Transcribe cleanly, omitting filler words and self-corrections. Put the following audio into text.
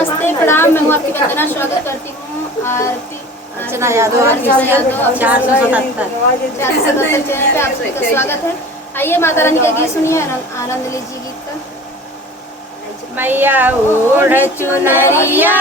नमस्ते प्रणाम, मैं हूँ आपकी वंदना। स्वागत करती हूँ आरती अर्चना यादव, अर्चना यादव 477 चैनल पे आप सभी का स्वागत है। आइए माता रानी का गीत सुनिए, आनंद लीजिए गीत का। मैया ओढ़ चुनरिया